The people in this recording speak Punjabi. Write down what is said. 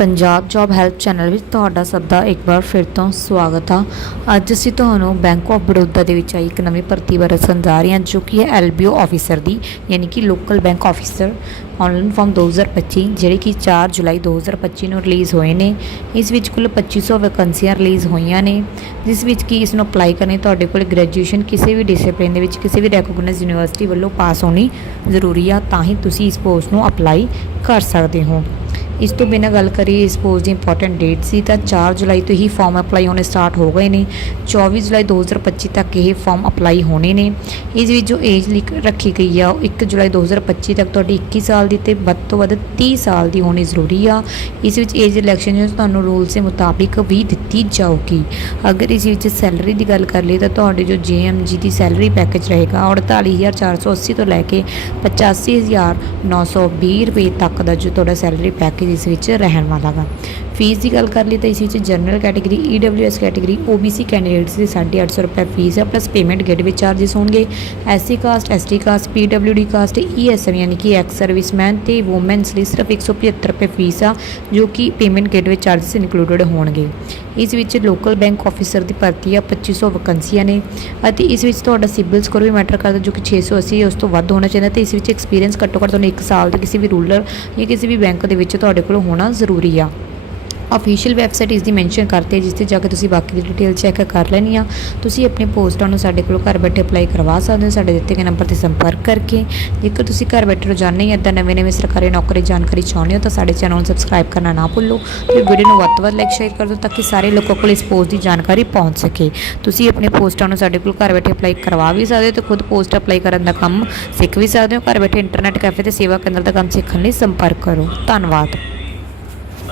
ਪੰਜਾਬ ਜੌਬ ਹੈਲਪ ਚੈਨਲ ਵਿੱਚ ਤੁਹਾਡਾ ਸਭ ਦਾ ਇੱਕ ਵਾਰ ਫਿਰ ਤੋਂ ਸਵਾਗਤ ਆ। ਅੱਜ ਅਸੀਂ ਤੁਹਾਨੂੰ ਬੈਂਕ ਆਫ ਬੜੌਦਾ ਦੇ ਵਿੱਚ ਆਈ ਇੱਕ ਨਵੀਂ ਭਰਤੀ ਬਾਰੇ ਸਮਝਾ ਰਹੇ ਹਾਂ, ਜੋ ਕਿ ਹੈ ਐਲਬੀਓ ਆਫੀਸਰ ਦੀ, ਯਾਨੀ ਕਿ local bank officer online form 2025 ਜਿਹੜੇ ਕਿ 4 ਜੁਲਾਈ 2025 ਨੂੰ ਰਿਲੀਜ਼ ਹੋਏ ਨੇ। ਇਸ ਵਿੱਚ ਕੁੱਲ 2500 ਵੈਕੈਂਸੀਆਂ ਰਿਲੀਜ਼ ਹੋਈਆਂ ਨੇ, ਜਿਸ ਵਿੱਚ ਕਿ ਇਸ ਨੂੰ ਅਪਲਾਈ ਕਰਨੇ ਤੁਹਾਡੇ ਕੋਲ ਗ੍ਰੈਜੂਏਸ਼ਨ ਕਿਸੇ ਵੀ ਡਿਸਪਲਿਨ ਦੇ ਵਿੱਚ, ਕਿਸੇ ਵੀ ਰੈਕੋਗਨਾਈਜ਼ਡ ਯੂਨੀਵਰਸਿਟੀ ਵੱਲੋਂ ਪਾਸ ਹੋਣੀ ਜ਼ਰੂਰੀ ਆ, ਤਾਂ ਹੀ ਤੁਸੀਂ ਇਸ ਪੋਸਟ ਨੂੰ ਅਪਲਾਈ ਕਰ ਸਕਦੇ ਹੋ। ਇਸ ਤੋਂ ਬਿਨਾਂ ਗੱਲ ਕਰੀਏ, ਇਸ ਪੋਸਟ ਦੀ ਇੰਪੋਰਟੈਂਟ ਡੇਟ ਸੀ ਤਾਂ 4 ਜੁਲਾਈ ਤੋਂ ਹੀ ਫਾਰਮ ਅਪਲਾਈ ਹੋਣੇ ਸਟਾਰਟ ਹੋ ਗਏ ਨੇ। 24 ਜੁਲਾਈ 2025 ਤੱਕ ਇਹ ਫਾਰਮ ਅਪਲਾਈ ਹੋਣੇ ਨੇ। ਇਸ ਵਿੱਚ ਜੋ ਏਜ ਲਿਖ ਰੱਖੀ ਗਈ ਆ, ਉਹ 1 ਜੁਲਾਈ 2025 ਤੱਕ ਤੁਹਾਡੀ 21 ਸਾਲ ਦੀ ਤੇ ਵੱਧ ਤੋਂ ਵੱਧ 30 ਸਾਲ ਦੀ ਹੋਣੀ ਜ਼ਰੂਰੀ ਆ। ਇਸ ਵਿੱਚ ਏਜ ਇਲੈਕਸ਼ਨ ਜੋ ਤੁਹਾਨੂੰ ਰੂਲਸ ਦੇ ਮੁਤਾਬਿਕ ਵੀ ਦਿੱਤੀ ਜਾਊਗੀ। ਅਗਰ ਇਸ ਵਿੱਚ ਸੈਲਰੀ ਦੀ ਗੱਲ ਕਰ ਲਈ ਤਾਂ ਤੁਹਾਡੇ ਜੋ ਜੀਐਮਜੀ ਦੀ ਸੈਲਰੀ ਪੈਕੇਜ ਰਹੇਗਾ 48480 ਤੋਂ ਲੈ ਕੇ 85920 ਰੁਪਏ ਤੱਕ ਦਾ ਜੋ ਤੁਹਾਡਾ ਸੈਲਰੀ ਪੈਕੇਜ ਜਿਸ ਵਿੱਚ ਰਹਿਣ ਵਾਲਾ ਵਾ। ਫੀਸ ਦੀ ਗੱਲ ਕਰ ਲਈ ਤਾਂ ਇਸ ਵਿੱਚ general category EWS category OBC candidates ਦੀ 850 ਰੁਪਏ ਫੀਸ ਹੈ ਪਲੱਸ ਪੇਮੈਂਟ ਗੇਟਵੇ ਚਾਰजेस ਹੋਣਗੇ। SC caste ST caste PWD caste ESM ਯਾਨੀ ਕਿ ਐਕਸ ਸਰਵਿਸਮੈਨ ਤੇ ਔਮਨਸ ਲਈ ਸਿਰਫ 175 ਰੁਪਏ ਫੀਸ ਆ, ਜੋ ਕਿ ਪੇਮੈਂਟ ਗੇਟਵੇ ਚਾਰजेस ਇਨਕਲੂਡਡ ਹੋਣਗੇ। ਇਸ ਵਿੱਚ ਲੋਕਲ ਬੈਂਕ ਆਫੀਸਰ ਦੀ ਭਰਤੀ ਆ 2500 ਵੈਕੈਂਸੀਆਂ ਨੇ ਅਤੇ ਇਸ ਵਿੱਚ ਤੁਹਾਡਾ ਸਿਬਲ ਸਕੋਰ ਵੀ ਮੈਟਰ ਕਰਦਾ ਜੋ ਕਿ 680 ਹੈ ਉਸ ਤੋਂ ਵੱਧ ਹੋਣਾ ਚਾਹੀਦਾ ਤੇ ਇਸ ਵਿੱਚ ਐਕਸਪੀਰੀਅੰਸ ਘੱਟੋ ਘੱਟ ਤੁਹਾਨੂੰ 1 ਸਾਲ ਦਾ ਕਿਸੇ ਵੀ ਰੂਲਰ ਜਾਂ ਕਿਸੇ ਵੀ ਬੈਂਕ ਦੇ ਵਿੱਚ ਤੁਹਾਡੇ ਕੋਲ ਹੋਣਾ ਜ਼ਰੂਰੀ ਆ। ਅਫੀਸ਼ੀਅਲ ਵੈਬਸਾਈਟ ਇਸ ਦੀ ਮੈਂਸ਼ਨ ਕਰਤੇ ਜਿਸ ਤੇ ਜਾ ਕੇ ਤੁਸੀਂ ਬਾਕੀ ਦੀ ਡਿਟੇਲ ਚੈੱਕ ਕਰ ਲੈਣੀ ਆ। ਤੁਸੀਂ ਆਪਣੇ ਪੋਸਟਾਂ ਨੂੰ ਸਾਡੇ ਕੋਲ ਘਰ ਬੈਠੇ ਅਪਲਾਈ ਕਰਵਾ ਸਕਦੇ ਹੋ, ਸਾਡੇ ਦਿੱਤੇ ਗਏ ਨੰਬਰ ਤੇ ਸੰਪਰਕ ਕਰਕੇ। ਜੇਕਰ ਤੁਸੀਂ ਘਰ ਬੈਠੇ ਰੋਜ਼ਾਨਾ ਹੀ ਇਦਾਂ ਨਵੇਂ ਨਵੇਂ ਸਰਕਾਰੀ ਨੌਕਰੀ ਜਾਣਕਾਰੀ ਚਾਹੁੰਦੇ ਹੋ, ਤਾਂ ਸਾਡੇ ਚੈਨਲ ਨੂੰ ਸਬਸਕ੍ਰਾਈਬ ਕਰਨਾ ਨਾ ਭੁੱਲੋ ਤੇ ਵੀਡੀਓ ਨੂੰ ਵੱਧ ਤੋਂ ਵੱਧ ਲਾਈਕ ਸ਼ੇਅਰ ਕਰ ਦਿਓ ਤਾਂ ਕਿ ਸਾਰੇ ਲੋਕਾਂ ਕੋਲ ਇਸ ਪੋਸਟ ਦੀ ਜਾਣਕਾਰੀ ਪਹੁੰਚ ਸਕੇ। ਤੁਸੀਂ ਆਪਣੇ ਪੋਸਟਾਂ ਨੂੰ ਸਾਡੇ ਕੋਲ ਘਰ ਬੈਠੇ ਅਪਲਾਈ ਕਰਵਾ ਵੀ ਸਕਦੇ ਹੋ ਤੇ ਖੁਦ ਪੋਸਟ ਅਪਲਾਈ ਕਰਨ ਦਾ ਕੰਮ ਸਿੱਖ ਵੀ ਸਕਦੇ ਹੋ। ਘਰ ਬੈਠੇ ਇੰਟਰਨੈਟ ਕੈਫੇ ਤੇ ਸੇਵਾ ਕੇਂਦਰ ਦਾ ਕੰਮ ਸਿੱਖਣ ਲਈ ਸੰਪਰਕ ਕਰੋ। ਧੰਨਵਾਦ।